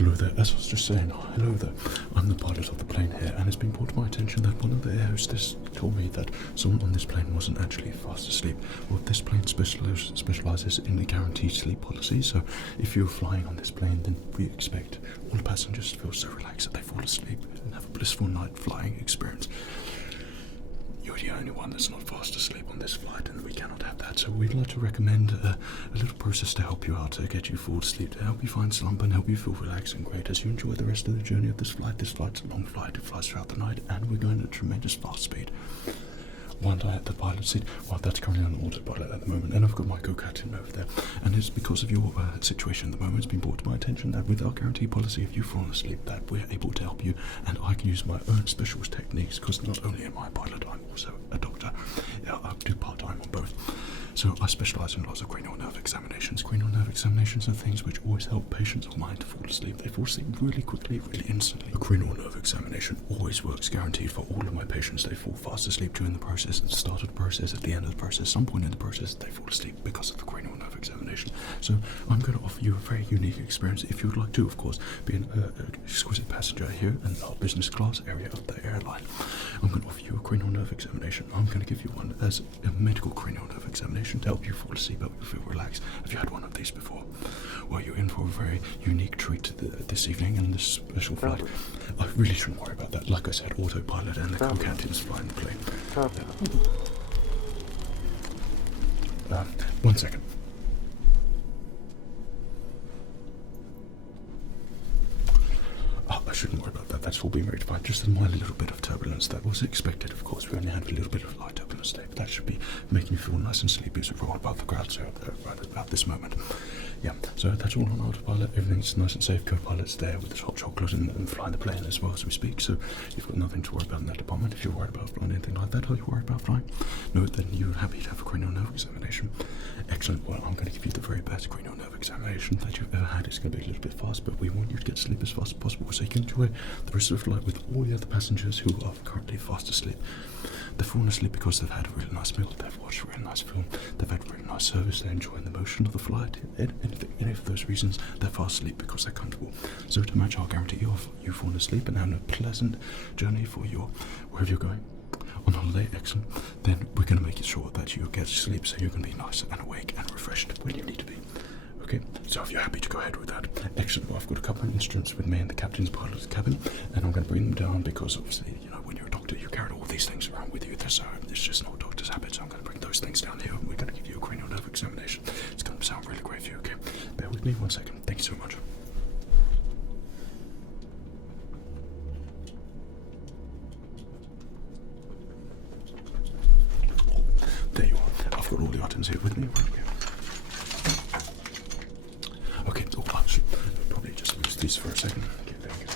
Hello there, as I was just saying, hello there. I'm the pilot of the plane here, and it's been brought to my attention that one of the air hostess told me that someone on this plane wasn't actually fast asleep. Well, this plane specializes in the guaranteed sleep policy, so if you're flying on this plane, then we expect all the passengers to feel so relaxed that they fall asleep and have a blissful night flying experience. You're the only one that's not fast asleep on this flight, and we cannot have that. So we'd like to recommend a little process to help you out, to get you full asleep, to help you find slumber and help you feel relaxed and great as you enjoy the rest of the journey of this flight. This flight's a long flight, it flies throughout the night, and we're going at a tremendous fast speed. One eye at the pilot seat, well, that's currently on autopilot at the moment, and I've got my co-captain over there. And it's because of your situation at the moment, it's been brought to my attention that with our guarantee policy, if you've fallen asleep, that we're able to help you, and I can use my own special techniques, because not only am I a pilot, I'm also a doctor. Yeah, I do part-time on both. So I specialise in lots of cranial nerve examinations. Cranial nerve examinations are things which always help patients of mine to fall asleep. They fall asleep really quickly, really instantly. A cranial nerve examination always works, guaranteed for all of my patients. They fall fast asleep during the process, at the start of the process, at the end of the process, some point in the process, they fall asleep because of the cranial nerve examination. So I'm going to offer you a very unique experience. If you would like to, of course, be an exquisite passenger here in our business class area of the airline, I'm going to offer you a cranial nerve examination. I'm going to give you one as a medical cranial nerve examination to help you fall asleep, help you feel relaxed. Have you had one of these before? Well, you're in for a very unique treat this evening in this special flight. I really shouldn't worry about that. Like I said, autopilot and the co-captain's flying the plane. 1 second. I shouldn't worry about that. That's all being rectified. Just a mild little bit of turbulence. That was expected, of course. We only had a little bit of light turbulence today, but that should be making you feel nice and sleepy as we roll above the clouds right about this moment. Yeah, so that's all on autopilot. Everything's nice and safe. Co-pilot's there with his hot chocolate and flying the plane as well as we speak. So you've got nothing to worry about in that department. If you're worried about flying anything like that, are you worried about flying? No, then you're happy to have a cranial nerve examination. Excellent. Well, I'm going to give you the very best cranial nerve examination that you've ever had. It's going to be a little bit fast, but we want you to get to sleep as fast as possible so you can enjoy the rest of the flight with all the other passengers who are currently fast asleep. They've fallen asleep because they've had a really nice meal, they've watched a really nice film, they've had really nice service, they're enjoying the motion of the flight. Any of those reasons, they're fast asleep because they're comfortable. So to match our guarantee of you falling asleep and having a pleasant journey for wherever you're going on holiday, excellent, then we're going to make it sure that you get to sleep so you're going to be nice and awake and refreshed when you need to be. Okay, so if you're happy to go ahead with that, excellent. Well, I've got a couple of instruments with me in the captain's pilot's cabin, and I'm going to bring them down because obviously, you know, when you're a doctor, you carry all these things around with you. It's just no doctor's habit, so I'm going to bring those things down here, and we're going to give you a cranial nerve examination. It's going to sound really great for you, okay? Bear with me 1 second. Thank you so much. There you are. I've got all the items here with me. Okay, actually, probably just lose these for a second. Okay, there we go.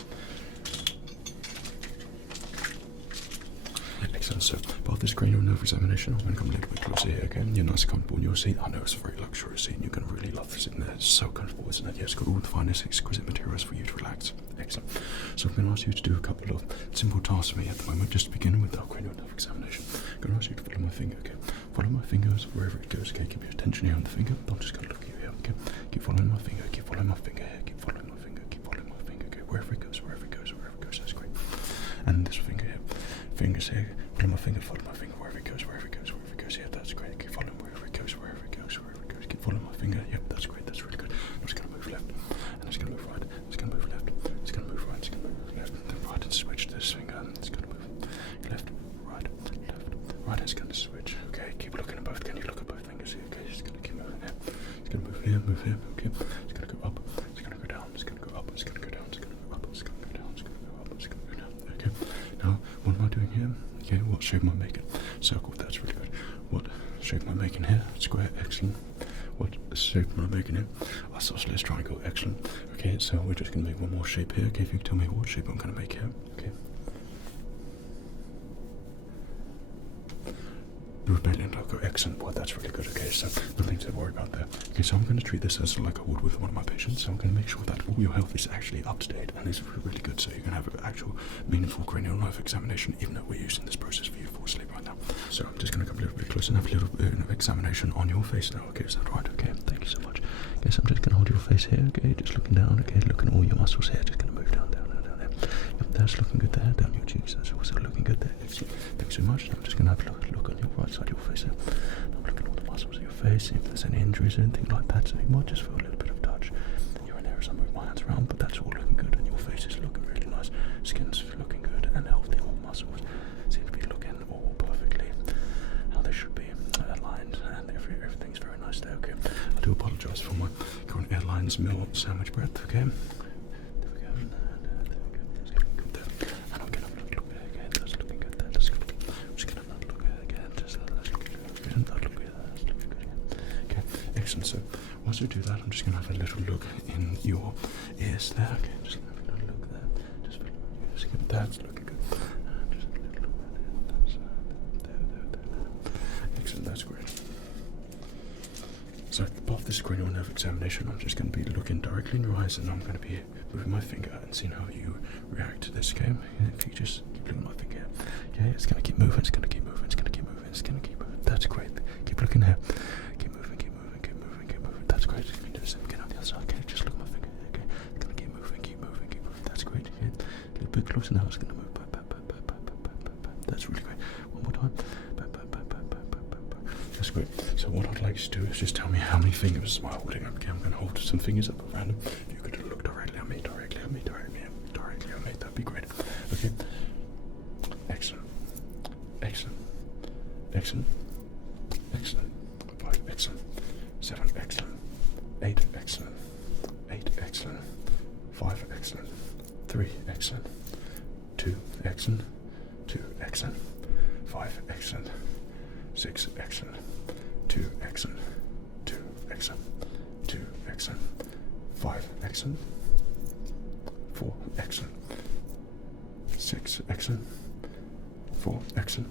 Excellent. So, part of this cranial nerve examination, I'm going to come a little bit closer here, okay? You're nice and comfortable in your seat. I know it's a very luxurious seat, and you're going to really love sitting there. It's so comfortable, isn't it? Yeah, it's got all the finest, exquisite materials for you to relax. Excellent. So, I'm going to ask you to do a couple of simple tasks for me at the moment, just to begin with our cranial nerve examination. I'm going to ask you to follow my finger, okay? Follow my fingers wherever it goes, okay? Keep your attention here on the finger. I'm just going to look at you here, okay? Keep following my finger, keep following my finger here, keep following my finger, keep following my finger, okay? Wherever it goes, wherever it goes, wherever it goes, that's great. And this finger here, fingers here, follow my finger, wherever it goes, wherever it goes, wherever it goes, yeah, that's great. Keep following wherever it goes, wherever it goes, wherever it goes, keep following my finger, yep, that's great, that's really good. I'm just going to move left, and it's going to move right, it's going to move left, it's going to move right, it's going to move left, then right, and switch this finger, and it's going to move left, right, it's going to switch, okay, keep looking at both, can you look at both fingers here, okay, it's going to keep moving here, it's going to move here, okay, it's going to go up, it's going to go down, it's going to go up, it's going to go down, it's going to go up, it's going to go down, it's going to go up, it's going to go down, okay, now, what am I doing here? Okay, what shape am I making? Circle, that's really good. What shape am I making here? Square, excellent. What shape am I making here? Isosceles triangle, excellent. Okay, so we're just going to make one more shape here. Okay, if you can tell me what shape I'm going to make here. Okay. The rebellion logo, excellent. Well, that's really good. Okay, so nothing to worry about there. Okay, so I'm going to treat this as like I would with one of my patients. So I'm going to make sure that all your health is actually up to date and is really good. So you can have an actual meaningful cranial nerve examination, even though we're using this process for you to fall asleep right now. So I'm just going to come a little bit closer and have a little bit of examination on your face now. Okay, is that right? Okay, thank you so much. Okay, so I'm just going to hold your face here. Okay, just looking down. Okay, looking at all your muscles here. Just going to move down. Yep, that's looking good there. Down your cheeks. That's also looking good there. Excellent. Thanks so much. I'm just going to have a look on your right side of your face here. I'm looking at all the muscles of your face, see if there's any injuries or anything like that. So you might just feel a little bit of touch here and there as I move my hands around, but that's all looking good. And your face is looking really nice. Skin's looking good and healthy. All muscles seem to be looking all perfectly how they should be, aligned, and everything's very nice there. Okay. I do apologise for my current airlines meal sandwich breath. Okay. So once we do that, I'm just going to have a little look in your ears there. Okay, just have a little look there. Just get that's looking good. Just a little look there. Excellent, that's great. So part of this cranial nerve examination, I'm just going to be looking directly in your eyes, and I'm going to be moving my finger and seeing how you react to this. Okay, if you just keep looking at my finger. Okay, it's going to keep moving. It's going to keep moving. It's going to keep moving. It's going to keep moving. That's great. Keep looking here. That's great. You can do the same again on the other side. Okay, just look at my finger. Okay, it's gonna keep moving. That's great. Okay, a little bit closer now. It's gonna move. That's really great. One more time. That's great. So what I'd like you to do is just tell me how many fingers am I holding up. Okay, I'm gonna hold some fingers up at random. If you could look directly at me, that'd be great. Okay. Excellent. 5, excellent. 7, excellent. 8, excellent. 8, excellent. 5, excellent. 3, excellent. 2, excellent. 2, excellent. 5, excellent. 6, excellent. 2, excellent. 2, excellent. 2, excellent. 5, excellent. 4, excellent. 6, excellent. 4, excellent.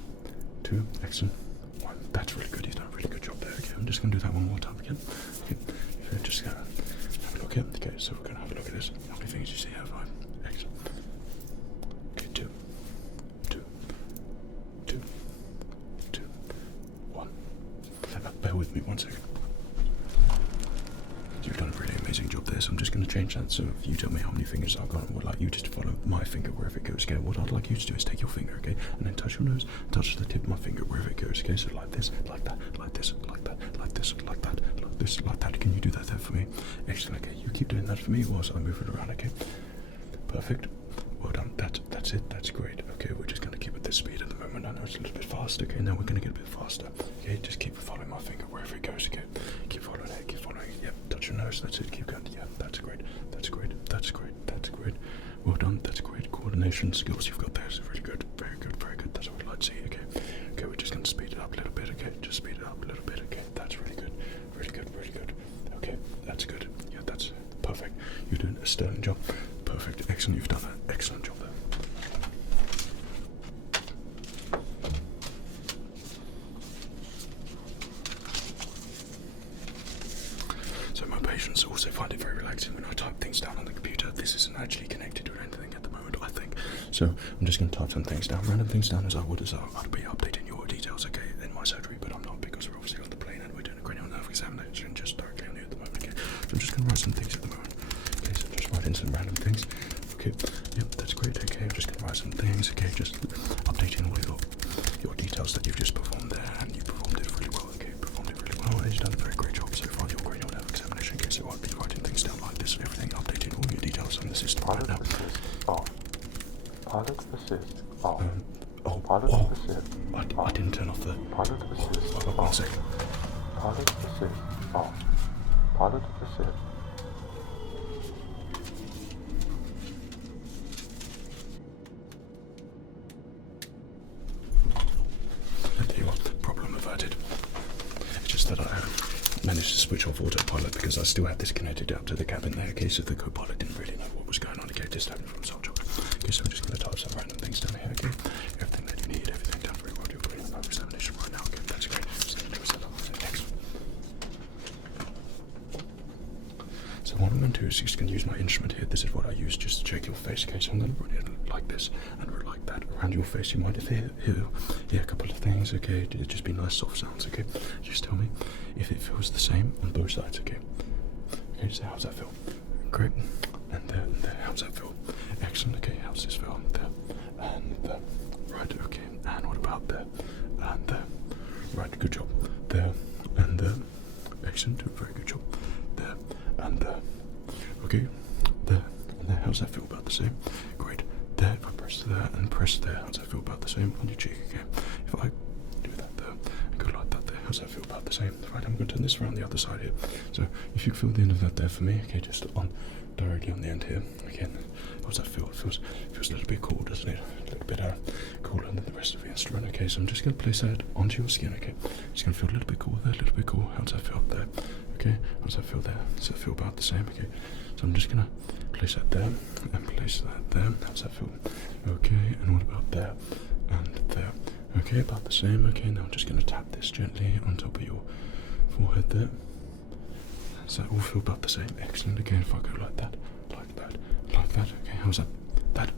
2, excellent. 1. That's really good. You've done a really good job there. Okay, I'm just going to do that one more time again. Okay, just have a look here. Okay, so we're going to have a look at this. How many things you see here? 5. Excellent. Okay, 2. 1. Bear with me 1 second. You've done a really amazing job there, so I'm just going to change that. So if you tell me how many fingers I've got, I would like you just to follow my finger wherever it goes. Okay, what I'd like you to do is take your finger, okay, and then touch your nose, touch the tip of my finger wherever it goes. Okay, so like this, like that, like this, like that, like this, like that, like this, like that. Can you do that there for me? Excellent. Okay, you keep doing that for me whilst I move it around. Okay, perfect. Well done. That's it. That's great. Okay, we're just going to keep at this speed at the moment. I know it's a little bit fast. Okay, now we're going to get a bit faster. Okay, just keep following my finger wherever it goes. Okay, keep following it. Keep following it. Yep. Touch your nose. That's it. Keep going. Yeah, that's great. That's great. That's great. That's great. Well done. That's great. Coordination skills you've got there is really good. Very good. Very good. That's what we'd like to see. Okay. Okay, we're just going to speed it up a little bit. Okay, just speed it up a little bit. Okay, that's really good. Really good. Really good. Okay, that's good. Yeah, that's perfect. You're doing a sterling job. Perfect. Excellent. You've done an excellent job there. So my patients also find it very relaxing when I type things down on the computer. This isn't actually connected to anything at the moment, I think. So I'm just going to type some things down, random things down as I would as I'd be updating your details, okay, in my surgery, but I'm not because we're obviously on the plane and we're doing a cranial nerve examination just directly on you at the moment, okay. So I'm just going to write some things at the moment. Okay, so just write in some random things. Okay, yep, that's great. Okay, I'm just going to write some things. Okay, just updating all your details that you've just performed there, and you performed it really well. Okay, performed it really well. You've done a very great job so far. Your cranial nerve examination. Okay, so I'll be writing things down like this and everything, updating all your details on the system right now. Pilot assist off. I didn't turn off the pilot assist off. 1 second. Pilot assist off. Pilot assist. There you are. Problem averted. It's just that I managed to switch off autopilot because I still had this connected up to the cabin there. Okay, so the co-pilot didn't really know what was going on. Okay, this happened from Soldier. Okay, so I'm just going to type some random things down here. Okay, everything that you need, everything done very well. You're putting an examination right now. Okay, that's Excellent. So what I'm going to do is just going to use my instrument here. This is what I use just to check your face. Okay, so I'm going to run it like this and run like that around your face. You might hear a couple of things. Okay, it'll just be nice soft sounds. Okay, just tell me if it feels the same on both sides. Okay. Okay, so how's that feel? Great. And there, and there. How's that feel? Excellent. Okay, how's this feel? There and there. Right. Okay. And what about there? And there. Right. Good job. There and there. Excellent. Very good job. There and there. Okay. There and there. How's that feel? About the same. Great. There. If I press there and press there, how's that feel? About the same on your cheek again. If I do that there and go like that there, how's that feel? About the same. Right. I'm going to turn this around the other side here. So if you feel the end of that there for me, okay, just on directly on the end here. Again, how's that feel? It feels a little bit cool, doesn't it? A little bit cooler than the rest of the instrument. Okay, so I'm just going to place that onto your skin. Okay, just going to feel a little bit cool there, a little bit cool. How's that feel up there? Okay, how's that feel there? Does that feel about the same? Okay, so I'm just going to place that there and place that there. How's that feel? Okay, and what about there and there? Okay, about the same. Okay, now I'm just going to tap this gently on top of your forehead there. Does that all feel about the same? Excellent. Again, if I go like that, like that, like that. Okay, how's that? That.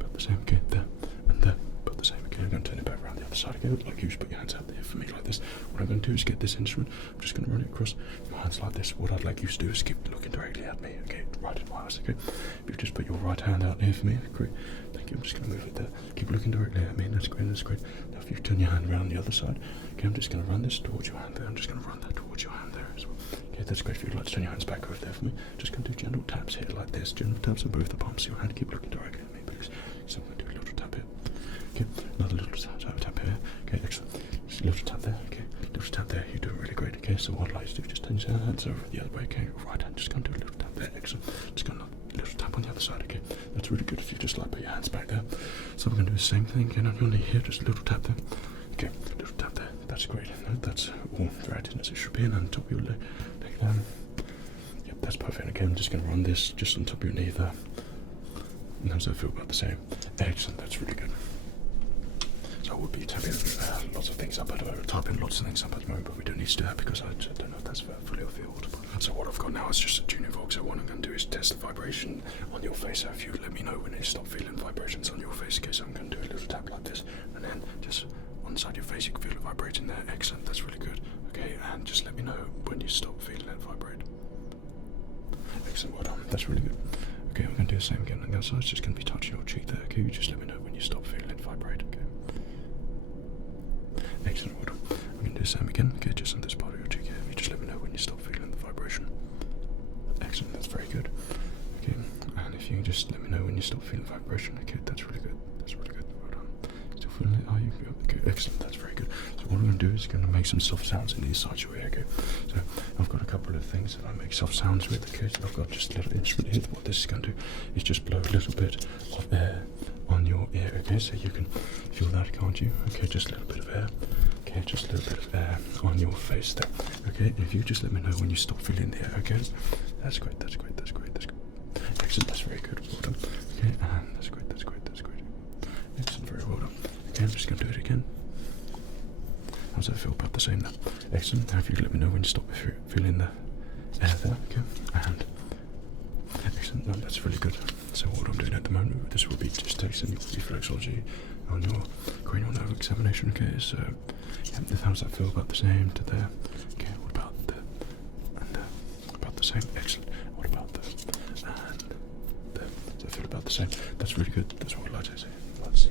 About the same. Okay, there and there. About the same. Okay, I'm going to turn it back around the other side again. Like you just put your hands out there for me like this. What I'm going to do is get this instrument. I'm just going to run it across your hands like this. What I'd like you to do is keep looking directly at me. Okay, right in my eyes. Okay, if you just put your right hand out here for me. Great. Thank you. I'm just going to move it there. Keep looking directly at me. That's great. That's great. Now, if you turn your hand around the other side. Okay, I'm just going to run this towards your hand there. I'm just going to run that towards your hand there as well. Okay, that's great. If you'd like to turn your hands back over there for me, just going to do gentle taps here like this. Gentle taps on both the palms of your hand. Keep looking directly at me, please. So I'm going to do a little tap here. Okay, another little tap here. Okay, excellent. Just a little tap there. Okay, little tap there. You're doing really great. Okay, so what I'd like to do, just turn your hands over the other way. Okay, right hand. Just going to do a little tap there. Excellent. Just going to little tap on the other side. Okay, that's really good. If you just like put your hands back there. So we're going to do the same thing again on your knee here. Just a little tap there. Okay, little tap there. That's great. No, that's all right as it should be. And on top of your leg down. Yep, that's perfect. Okay, I'm just going to run this just on top of your knee there. And how does that feel? About the same? Excellent. That's really good. So I would be tapping lots of things up at the moment, typing lots of things up at the moment, but we don't need to do that because I don't know if that's fully audible. So what I've got now is just a tuning fork. So what I'm going to do is test the vibration on your face. So if you let me know when you stop feeling vibrations on your face, okay, so I'm going to do a little tap like this, and then just on the side of your face you can feel it vibrating there. Excellent, that's really good. Okay, and just let me know when you stop feeling it vibrate. Excellent, well done, that's really good. Okay, we're going to do the same again on the other side. It's just going to be touching your cheek there. Okay, you just let me know when you stop feeling it vibrate. Okay. Excellent, well done. I'm going to do the same again. Okay, just on this part of your cheek here. You just let me know when you stop feeling the vibration. Excellent, that's very good. Okay, and if you can just let me know when you stop feeling vibration. Okay, that's really good. That's really good. Well done. Still feeling it? Are you good? Okay, excellent. That's very good. So what I'm going to do is going to make some soft sounds in these sides of your ear. Okay, so I've got a couple of things that I make soft sounds with. Okay, so I've got just a little instrument here. What this is going to do is just blow a little bit of air on your ear. Okay, so you can feel that, can't you? Okay, just a little bit of air. Okay, just a little bit of air on your face there. Okay, and if you just let me know when you stop feeling the air. Okay, that's great. That's great. That's great. That's great. Excellent. That's very good. Well done. Okay, and that's great. That's great. That's great. Excellent. Very well done. Okay, I'm just going to do it again. How does that feel? About the same now. Excellent. Now if you let me know when you stop feeling the air there. Okay, and excellent. No, that's really good. So what I'm doing at the moment, this will be just testing your reflexology on your cranial nerve examination. Okay, so yeah, how does that feel? About the same to there. Okay, what about the and about the same? Excellent. What about the and the? Does that feel about the same? That's really good. That's what I'd like to say. Let's see.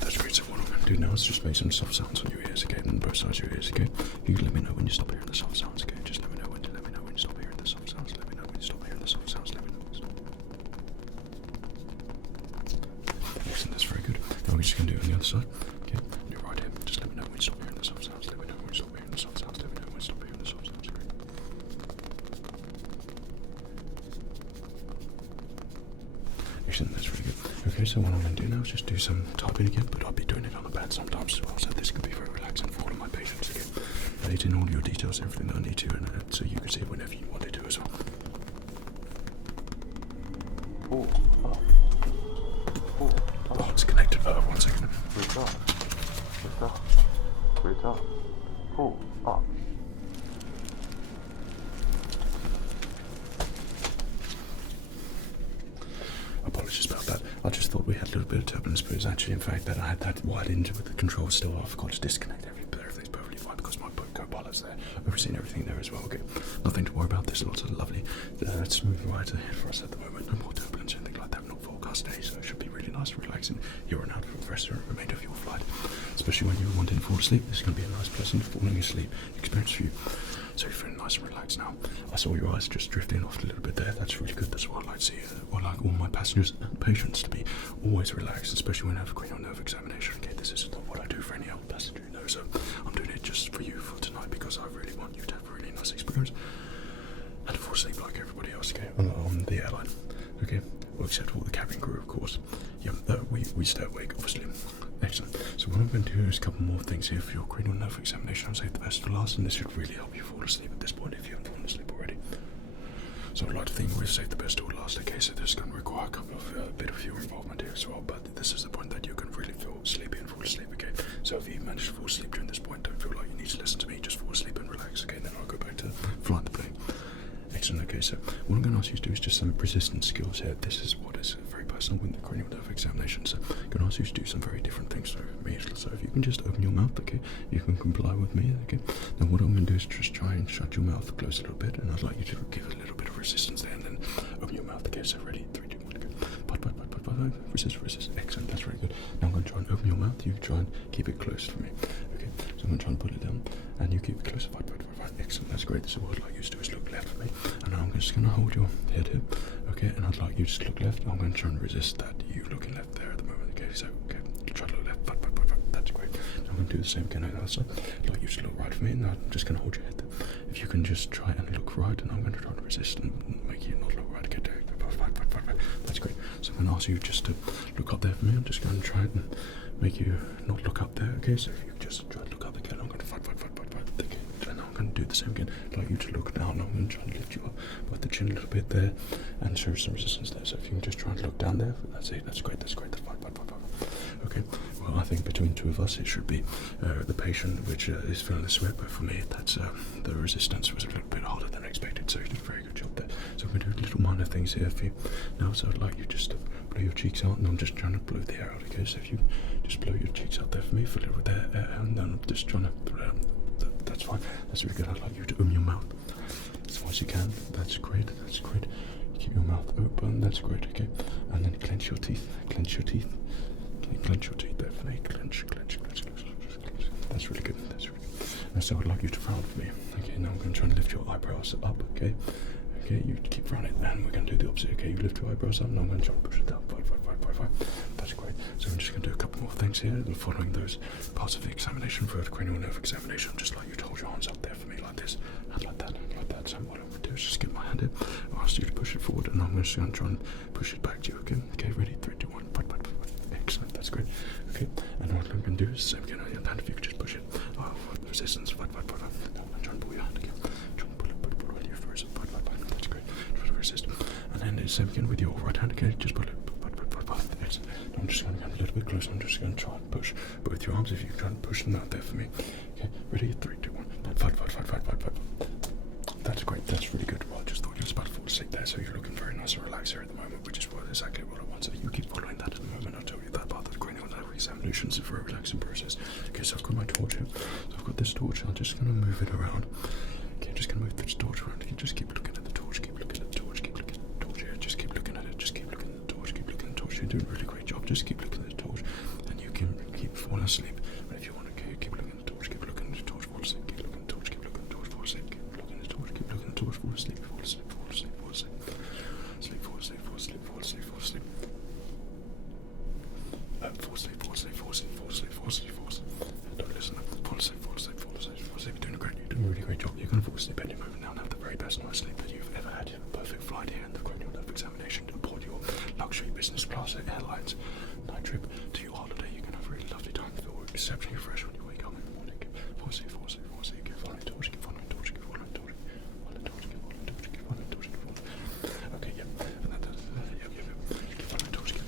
That's great. So what I'm going to do now is just make some soft sounds on your ears again, on both sides of your ears. Okay, you can let me know when you stop hearing the soft sounds. Okay, just let me know when you stop hearing the soft sounds. Let me know when you stop hearing the soft sounds. Let me know. Excellent, that's very good. Now we're just going to do it on the other side. Okay, you're right here. Just let me know when you stop hearing the soft sounds. Let me know when you stop hearing the soft sounds. Let me know when you stop hearing the soft sounds. Great. Excellent, that's really good. Okay, so what I'm going to do now is just do some typing again, but I'll be doing it on the band sometimes as well, so this could be very relaxing for all of my patients again. Add in all your details, everything that I need to, and so you can see it whenever you want to do as well. Oh, it's connected. 1 second. Wait up. Oh. I just thought we had a little bit of turbulence, but it's actually, in fact, that I had that wired into with the controls still. I forgot to disconnect everything's perfectly fine because my co-pilot's there, overseeing everything there as well. Okay, nothing to worry about. There's lots of lovely, smooth rides ahead for us at the moment. No more turbulence, anything like that. Not forecast day, so it should be really nice and relaxing here on out for the rest of the remainder of your flight. Especially when you're wanting to fall asleep, this is going to be a nice, pleasant falling asleep experience for you. So you're feeling nice and relaxed now. I saw your eyes just drifting off a little bit there. That's really good. That's what I like to see. I like all my passengers and patients to be always relaxed, especially when I have a cranial nerve examination. Okay, this is not what I do for any other passenger, you know, so I'm doing it just for you for tonight because I really want you to have a really nice experience and fall asleep like everybody else, okay, on the airline. Okay, well, except for the cabin crew, of course. Yeah, we stay awake, obviously. Excellent. So what I'm going to do is a couple more things here for your cranial nerve examination. I'll save the best for last, and this should really help you fall asleep at this point if you haven't fallen asleep already. So I'd like to think we'll save the best till last. Okay, so this is going to require a couple of a bit of your involvement here as well, but this is the point that you can really feel sleepy and fall asleep. Okay, so if you manage to fall asleep during this point, don't feel like you need to listen to me. Just fall asleep and relax. Okay, then I'll go back to flying the plane. Excellent. Okay, so what I'm going to ask you to do is just some resistance skills here. This is what is very personal with the cranial nerve examination. So I'm going to ask you to do some very different things for me. So if you can just open your mouth, okay, you can comply with me, okay. Then what I'm going to do is just try and shut your mouth close a little bit, and I'd like you to give it a little bit of resistance there, and then open your mouth. Okay, so ready? 3, 2, 1, go. Resist. Excellent. That's very good. Now I'm going to try and open your mouth. You try and keep it closed for me. Okay. So I'm going to try and pull it down, and you keep it close. Excellent. That's great. So what I'd like you to do is look left for me, and I'm just going to hold your head here. Okay. And I'd like you to just look left. I'm going to try and resist that you looking left there at the moment. Okay. So okay. Try to look left. That's great. So I'm going to do the same again on the other side. I'd like you to look right for me, and I'm just going to hold your head there. If you can just try and look right, and I'm going to try to resist and make you not look right. Okay. That's great. So I'm going to ask you just to look up there for me. I'm just going to try and make you not look up there. Okay. So if you just try to look up again, I'm going to fight. Okay. And now I'm going to do the same again. I'd like you to look down. I'm going to try and lift you up by the chin a little bit there and show some resistance there. So if you can just try and look down there, that's it. That's great. Fight. Okay. Well, I think between two of us, it should be the patient which is feeling the sweat, but for me, that's the resistance was a little bit harder than expected. So you did a very good job there. So I'm going to do little minor things here for you now. So I'd like you just to blow your cheeks out, and I'm just trying to blow the air out. Okay. So if you just blow your cheeks out there for me, fill it with air, and then I'm just trying to. That's fine. That's really good. I'd like you to open your mouth as far as you can. That's great. Keep your mouth open. That's great. Okay. And then clench your teeth. Clench your teeth there for me. Clench. That's really good. And so I'd like you to frown for me. Okay. Now I'm going to try and lift your eyebrows up. Okay. Okay. You keep frowning, and we're going to do the opposite. Okay. You lift your eyebrows up, and I'm going to try and push it down. Fight. That's great. So I'm just going to do a couple more things here, and following those parts of the examination for the cranial nerve examination, just like you to hold your arms up there for me like this, and like that. So what I'm going to do is just get my hand in. I'll ask you to push it forward, and I'm just going to try and push it back to you. Okay, ready? 3, 2, 1. Fight. Excellent. That's great. Okay. And what I'm going to do is the same again on your hand. If you could just push it. Resistance. Fight. Now I'm trying to pull your hand again. Try and pull it right here first. Fight. That's great. Try to resist. And then the same again with your right hand. Okay, just pull it. Excellent. I'm just going to get a little bit closer. I'm just going to try and push both your arms. If you can try and push them out there for me. Okay, ready? 3, 2, 1. Fight. That's great. That's really good. Well, I just thought you was about to fall asleep there, so you're looking very nice and relaxed here at the moment, which is exactly what I want. So you keep following that at the moment. I'll tell you that part of the cranial nerve examination is a very relaxing process. Okay, so I've got my torch here. So I've got this torch. I'm just going to move it around. Okay, I'm just going to move this torch around. You just keep looking at the torch. Keep looking at the torch. Keep looking at the torch here. Just keep looking at it. Just keep looking at the torch. Keep looking at the torch. You're doing a really great job. Just keep looking at the torch, and you can keep falling asleep. But if you want to, keep looking at the torch. Keep looking at the torch. Fall asleep. Keep looking at the torch. Keep looking at the torch. Fall asleep. Keep looking at the torch. Keep looking at the torch. Fall asleep. Fall asleep. Don't listen. Fall asleep. You're doing a really great job. You're going to fall asleep any moment now and have the very best night's sleep that you've ever had. You have a perfect flight here in the cranial nerve examination aboard your luxury business class airlines night trip to your holiday. You're going to have a really lovely time. Feel exceptionally fresh when you wake up in the morning. Fall asleep. Keep following the torch. Okay, yep. And that does. Yep. Keep following the torch. Keep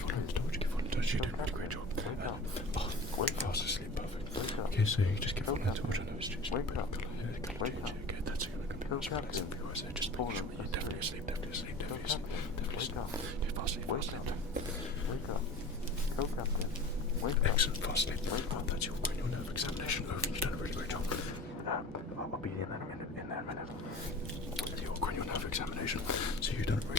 following the torch. You're doing a really great job. Fast asleep, perfect. Okay, so you just keep following the torch. I know it's just a bit of colour change. Okay, that's going to be nice relaxing for you. So just make sure you're definitely asleep. excellent, fast sleep. That's your cranial nerve examination over. You've done a really great job. I'll be in there in a minute. Your cranial nerve examination. So you've done a